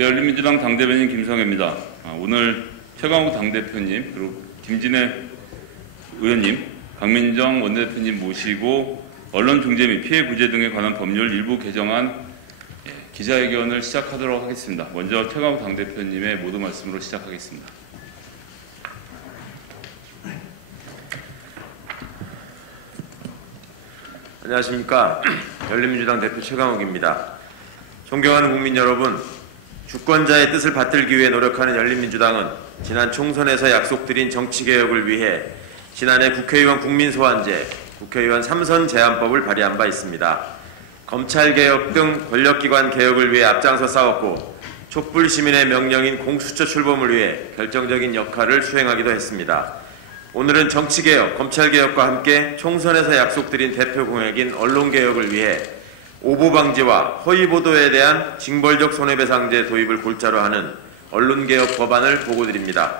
네, 열린민주당 당대변인 김성애입니다. 오늘 최강욱 당대표님, 그리고 김진애 의원님, 강민정 원내대표님 모시고 언론중재 및 피해구제 등에 관한 법률 일부 개정안 기자회견을 시작하도록 하겠습니다. 먼저 최강욱 당대표님의 모두 말씀으로 시작하겠습니다. 안녕하십니까. 열린민주당 대표 최강욱입니다. 존경하는 국민 여러분, 주권자의 뜻을 받들기 위해 노력하는 열린민주당은 지난 총선에서 약속드린 정치개혁을 위해 지난해 국회의원 국민소환제, 국회의원 3선 제안법을 발의한 바 있습니다. 검찰개혁 등 권력기관 개혁을 위해 앞장서 싸웠고 촛불시민의 명령인 공수처 출범을 위해 결정적인 역할을 수행하기도 했습니다. 오늘은 정치개혁, 검찰개혁과 함께 총선에서 약속드린 대표 공약인 언론개혁을 위해 오보방지와 허위보도에 대한 징벌적 손해배상제 도입을 골자로 하는 언론개혁 법안을 보고드립니다.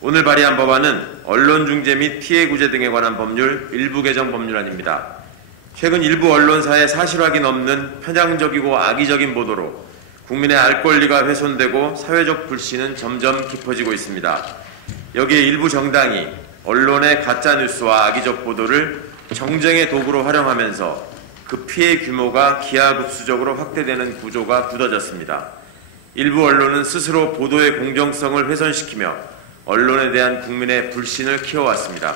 오늘 발의한 법안은 언론중재 및 피해구제 등에 관한 법률 일부 개정 법률안입니다. 최근 일부 언론사의 사실 확인 없는 편향적이고 악의적인 보도로 국민의 알 권리가 훼손되고 사회적 불신은 점점 깊어지고 있습니다. 여기에 일부 정당이 언론의 가짜뉴스와 악의적 보도를 정쟁의 도구로 활용하면서 그 피해 규모가 기하급수적으로 확대되는 구조가 굳어졌습니다. 일부 언론은 스스로 보도의 공정성을 훼손시키며 언론에 대한 국민의 불신을 키워왔습니다.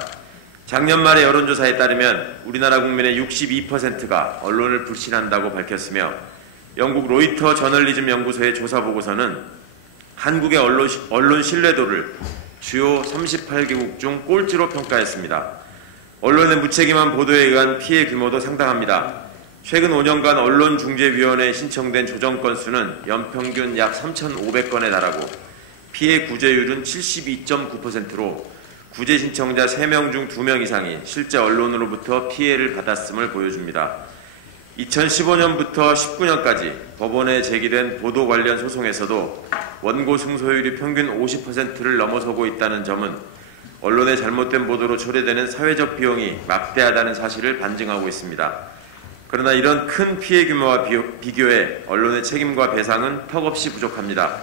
작년 말의 여론조사에 따르면 우리나라 국민의 62%가 언론을 불신한다고 밝혔으며 영국 로이터 저널리즘 연구소의 조사 보고서는 한국의 언론 신뢰도를 주요 38개국 중 꼴찌로 평가했습니다. 언론의 무책임한 보도에 의한 피해 규모도 상당합니다. 최근 5년간 언론중재위원회에 신청된 조정 건수는 연평균 약 3,500건에 달하고 피해 구제율은 72.9%로 구제 신청자 3명 중 2명 이상이 실제 언론으로부터 피해를 받았음을 보여줍니다. 2015년부터 19년까지 법원에 제기된 보도 관련 소송에서도 원고 승소율이 평균 50%를 넘어서고 있다는 점은 언론의 잘못된 보도로 초래되는 사회적 비용이 막대하다는 사실을 반증하고 있습니다. 그러나 이런 큰 피해 규모와 비교해 언론의 책임과 배상은 턱없이 부족합니다.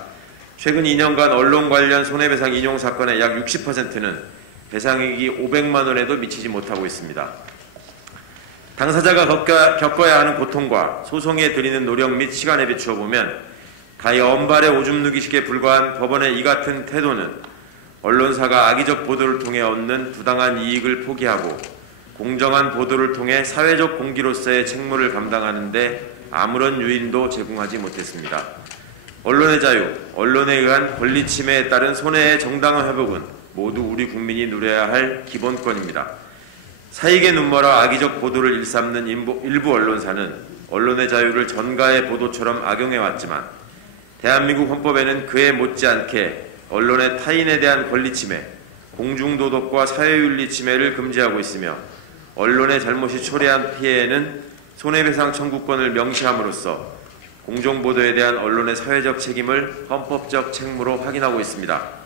최근 2년간 언론 관련 손해배상 인용 사건의 약 60%는 배상액이 500만 원에도 미치지 못하고 있습니다. 당사자가 겪어야 하는 고통과 소송에 들이는 노력 및 시간에 비추어 보면 가히 언발의 오줌 누기식에 불과한 법원의 이 같은 태도는 언론사가 악의적 보도를 통해 얻는 부당한 이익을 포기하고 공정한 보도를 통해 사회적 공기로서의 책무를 감당하는 데 아무런 유인도 제공하지 못했습니다. 언론의 자유, 언론에 의한 권리 침해에 따른 손해의 정당한 회복은 모두 우리 국민이 누려야 할 기본권입니다. 사익에 눈멀어 악의적 보도를 일삼는 일부 언론사는 언론의 자유를 전가의 보도처럼 악용해왔지만 대한민국 헌법에는 그에 못지않게 언론의 타인에 대한 권리 침해, 공중도덕과 사회윤리 침해를 금지하고 있으며 언론의 잘못이 초래한 피해에는 손해배상 청구권을 명시함으로써 공정보도에 대한 언론의 사회적 책임을 헌법적 책무로 확인하고 있습니다.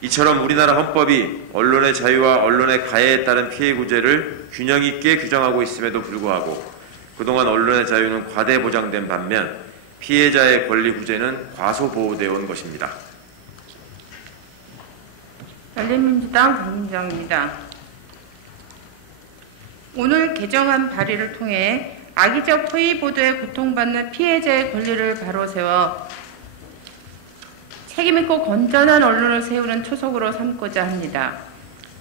이처럼 우리나라 헌법이 언론의 자유와 언론의 가해에 따른 피해 구제를 균형 있게 규정하고 있음에도 불구하고 그동안 언론의 자유는 과대 보장된 반면 피해자의 권리 구제는 과소보호되어 온 것입니다. 열린민주당 강민정입니다. 오늘 개정안 발의를 통해 악의적 허위 보도에 고통받는 피해자의 권리를 바로 세워 책임있고 건전한 언론을 세우는 초석으로 삼고자 합니다.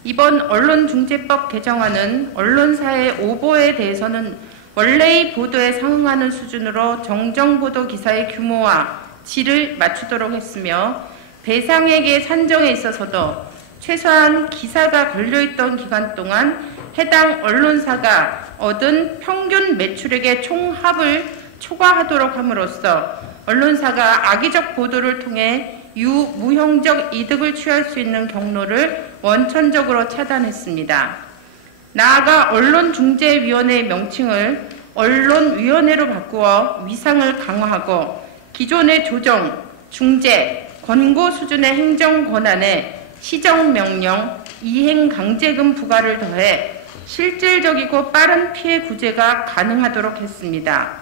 이번 언론중재법 개정안은 언론사의 오보에 대해서는 원래의 보도에 상응하는 수준으로 정정보도 기사의 규모와 질을 맞추도록 했으며 배상액의 산정에 있어서도 최소한 기사가 걸려있던 기간 동안 해당 언론사가 얻은 평균 매출액의 총합을 초과하도록 함으로써 언론사가 악의적 보도를 통해 유무형적 이득을 취할 수 있는 경로를 원천적으로 차단했습니다. 나아가 언론중재위원회의 명칭을 언론위원회로 바꾸어 위상을 강화하고 기존의 조정, 중재, 권고 수준의 행정권한에 시정명령, 이행강제금 부과를 더해 실질적이고 빠른 피해 구제가 가능하도록 했습니다.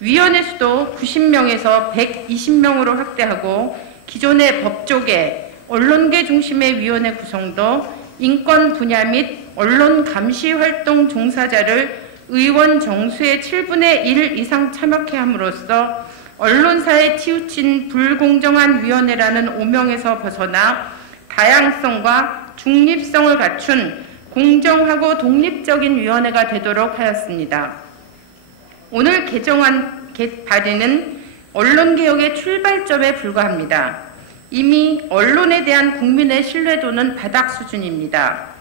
위원회 수도 90명에서 120명으로 확대하고 기존의 법조계, 언론계 중심의 위원회 구성도 인권 분야 및 언론 감시 활동 종사자를 의원 정수의 7분의 1 이상 참여케 함으로써 언론사에 치우친 불공정한 위원회라는 오명에서 벗어나 다양성과 중립성을 갖춘 공정하고 독립적인 위원회가 되도록 하였습니다. 오늘 개정안 발의는 언론개혁의 출발점에 불과합니다. 이미 언론에 대한 국민의 신뢰도는 바닥 수준입니다.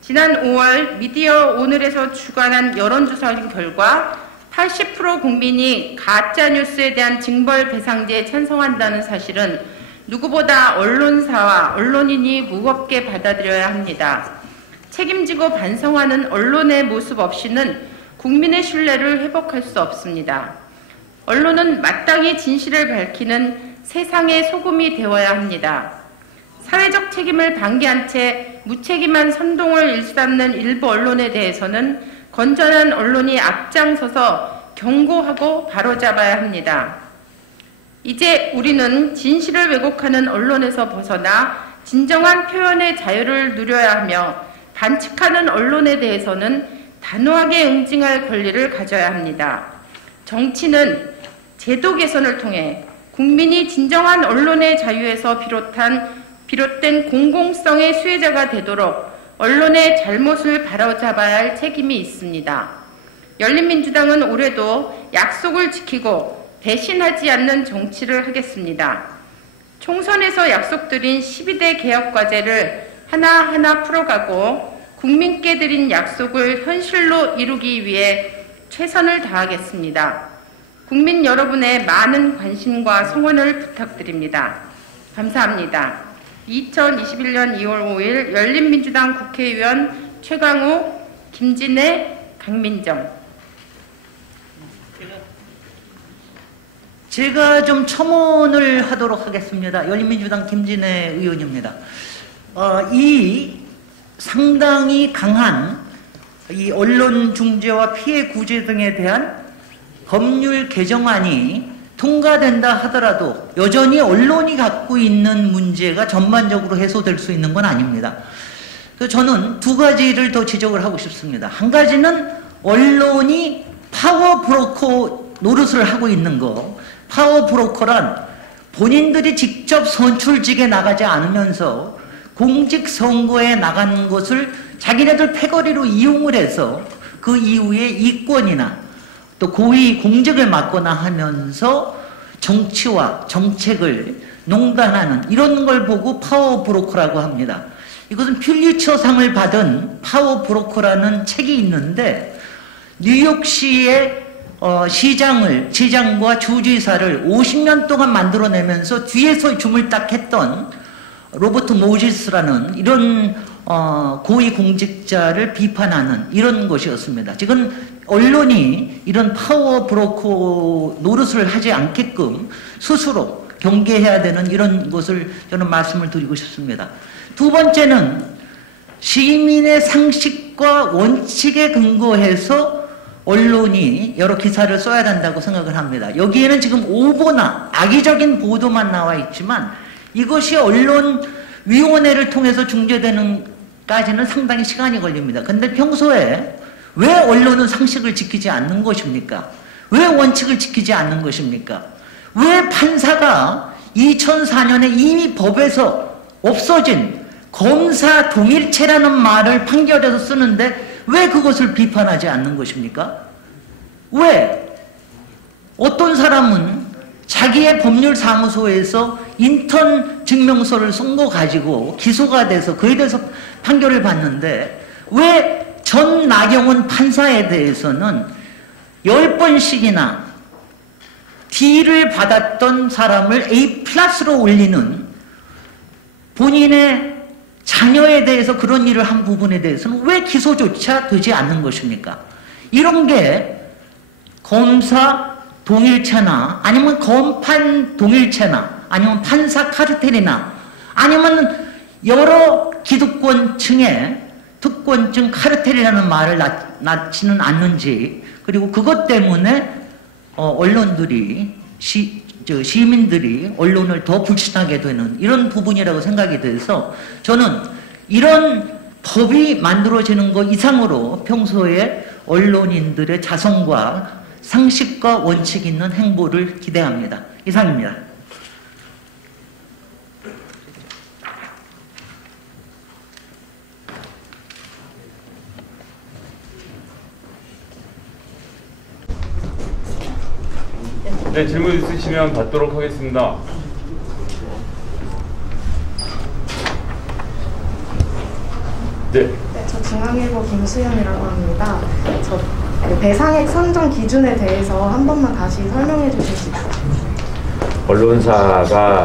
지난 5월 미디어 오늘에서 주관한 여론조사 결과 80% 국민이 가짜뉴스에 대한 징벌배상제에 찬성한다는 사실은 누구보다 언론사와 언론인이 무겁게 받아들여야 합니다. 책임지고 반성하는 언론의 모습 없이는 국민의 신뢰를 회복할 수 없습니다. 언론은 마땅히 진실을 밝히는 세상의 소금이 되어야 합니다. 사회적 책임을 방기한 채 무책임한 선동을 일삼는 일부 언론에 대해서는 건전한 언론이 앞장서서 경고하고 바로잡아야 합니다. 이제 우리는 진실을 왜곡하는 언론에서 벗어나 진정한 표현의 자유를 누려야 하며 반칙하는 언론에 대해서는 단호하게 응징할 권리를 가져야 합니다. 정치는 제도 개선을 통해 국민이 진정한 언론의 자유에서 비롯된 공공성의 수혜자가 되도록 언론의 잘못을 바로잡아야 할 책임이 있습니다. 열린민주당은 올해도 약속을 지키고 배신하지 않는 정치를 하겠습니다. 총선에서 약속드린 12대 개혁과제를 하나하나 풀어가고 국민께 드린 약속을 현실로 이루기 위해 최선을 다하겠습니다. 국민 여러분의 많은 관심과 성원을 부탁드립니다. 감사합니다. 2021년 2월 5일 열린민주당 국회의원 최강욱, 김진애, 강민정. 제가 좀 첨언을 하도록 하겠습니다. 열린민주당 김진애 의원입니다. 이 상당히 강한 이 언론 중재와 피해 구제 등에 대한 법률 개정안이 통과된다 하더라도 여전히 언론이 갖고 있는 문제가 전반적으로 해소될 수 있는 건 아닙니다. 그래서 저는 두 가지를 더 지적을 하고 싶습니다. 한 가지는 언론이 파워 브로커 노릇을 하고 있는 거. 파워 브로커란 본인들이 직접 선출직에 나가지 않으면서 공직선거에 나가는 것을 자기네들 패거리로 이용을 해서 그 이후에 이권이나 또 고위 공직을 맡거나 하면서 정치와 정책을 농단하는 이런 걸 보고 파워 브로커라고 합니다. 이것은 퓰리처상을 받은 파워 브로커라는 책이 있는데 뉴욕시의 시장과 주지사를 50년 동안 만들어내면서 뒤에서 주물딱했던 로버트 모지스라는 이런 고위 공직자를 비판하는 이런 것이었습니다. 지금 언론이 이런 파워 브로커 노릇을 하지 않게끔 스스로 경계해야 되는 이런 것을 저는 말씀을 드리고 싶습니다. 두 번째는 시민의 상식과 원칙에 근거해서 언론이 여러 기사를 써야 된다고 생각을 합니다. 여기에는 지금 오보나 악의적인 보도만 나와 있지만 이것이 언론위원회를 통해서 중재되는 까지는 상당히 시간이 걸립니다. 근데 평소에 왜 언론은 상식을 지키지 않는 것입니까? 왜 원칙을 지키지 않는 것입니까? 왜 판사가 2004년에 이미 법에서 없어진 검사 동일체라는 말을 판결에서 쓰는데 왜 그것을 비판하지 않는 것입니까? 왜? 어떤 사람은 자기의 법률사무소에서 인턴 증명서를 쓴 거 가지고 기소가 돼서 그에 대해서 판결을 받는데 왜 전 나경원 판사에 대해서는 10번씩이나 D를 받았던 사람을 A+로 올리는 본인의 자녀에 대해서 그런 일을 한 부분에 대해서는 왜 기소조차 되지 않는 것입니까? 이런 게 검사 동일체나 아니면 검판 동일체나 아니면 판사 카르텔이나 아니면 여러 기득권층의 특권층 카르텔이라는 말을 낳지는 않는지, 그리고 그것 때문에 언론들이 시민들이 언론을 더 불신하게 되는 이런 부분이라고 생각이 돼서 저는 이런 법이 만들어지는 것 이상으로 평소에 언론인들의 자성과 상식과 원칙 있는 행보를 기대합니다. 이상입니다. 네, 질문 있으시면 받도록 하겠습니다. 네. 네, 저 중앙일보 김수연이라고 합니다. 저 배상액 선정 기준에 대해서 한 번만 다시 설명해 주실 수 있어요? 언론사가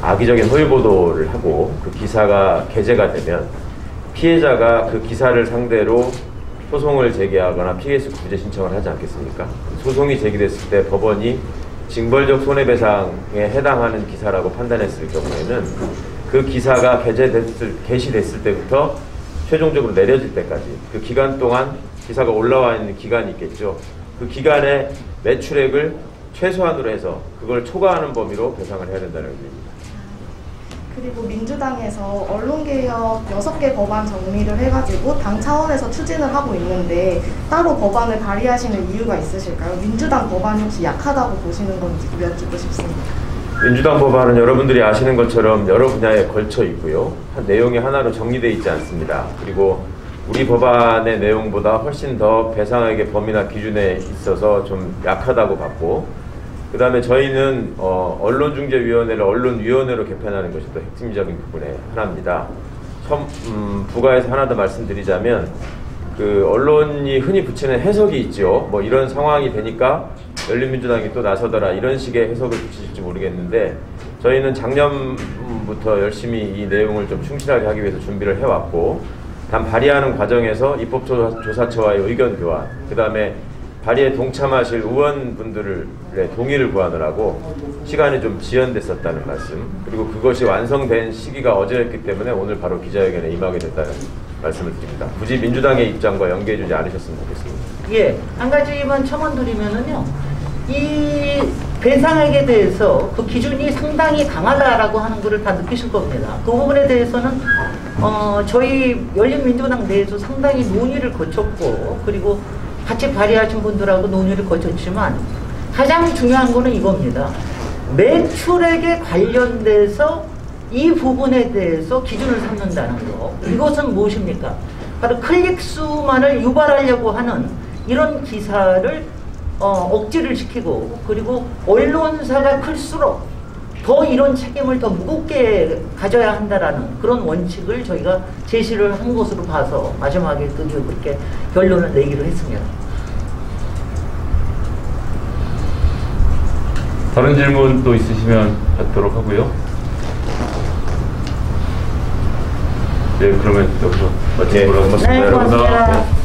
악의적인 허위 보도를 하고 그 기사가 게재가 되면 피해자가 그 기사를 상대로 소송을 제기하거나 피해수 구제 신청을 하지 않겠습니까? 소송이 제기됐을 때 법원이 징벌적 손해배상에 해당하는 기사라고 판단했을 경우에는 그 기사가 게시됐을 때부터 최종적으로 내려질 때까지 그 기간 동안 기사가 올라와 있는 기간이 있겠죠. 그 기간의 매출액을 최소한으로 해서 그걸 초과하는 범위로 배상을 해야 된다는 의미입니다. 그리고 민주당에서 언론개혁 6개 법안 정리를 해가지고 당 차원에서 추진을 하고 있는데 따로 법안을 발의하시는 이유가 있으실까요? 민주당 법안이 혹시 약하다고 보시는 건지 여쭙고 싶습니다. 민주당 법안은 여러분들이 아시는 것처럼 여러 분야에 걸쳐 있고요. 내용이 하나로 정리되어 있지 않습니다. 그리고 우리 법안의 내용보다 훨씬 더 배상액의 범위나 기준에 있어서 좀 약하다고 봤고, 그 다음에 저희는 언론중재위원회를 언론위원회로 개편하는 것이 또 핵심적인 부분의 하나입니다. 부가해서 하나 더 말씀드리자면 그 언론이 흔히 붙이는 해석이 있죠. 뭐 이런 상황이 되니까 열린민주당이 또 나서더라 이런 식의 해석을 붙이실지 모르겠는데 저희는 작년부터 열심히 이 내용을 좀 충실하게 하기 위해서 준비를 해왔고, 단 발의하는 과정에서 입법조사처와의 의견 교환, 그 다음에 발의에 동참하실 의원분들의 동의를 구하느라고 시간이 좀 지연됐었다는 말씀, 그리고 그것이 완성된 시기가 어제였기 때문에 오늘 바로 기자회견에 임하게 됐다는 말씀을 드립니다. 굳이 민주당의 입장과 연계해주지 않으셨으면 좋겠습니다. 예, 한 가지만 첨언드리면은요, 이 배상액에 대해서 그 기준이 상당히 강하다라고 하는 것을 다 느끼실 겁니다. 그 부분에 대해서는 저희 열린민주당 내에서 상당히 논의를 거쳤고, 그리고 같이 발의하신 분들하고 논의를 거쳤지만 가장 중요한 거는 이겁니다. 매출액에 관련돼서 이 부분에 대해서 기준을 삼는다는 거. 이것은 무엇입니까? 바로 클릭수만을 유발하려고 하는 이런 기사를 억지를 시키고, 그리고 언론사가 클수록 더 이런 책임을 더 무겁게 가져야 한다라는 그런 원칙을 저희가 제시를 한 것으로 봐서 마지막에 그렇게 결론을 내기로 했습니다. 다른 질문 또 있으시면 받도록 하고요. 네, 그러면 여기서 마치도록 하겠습니다. 네, 고맙습니다.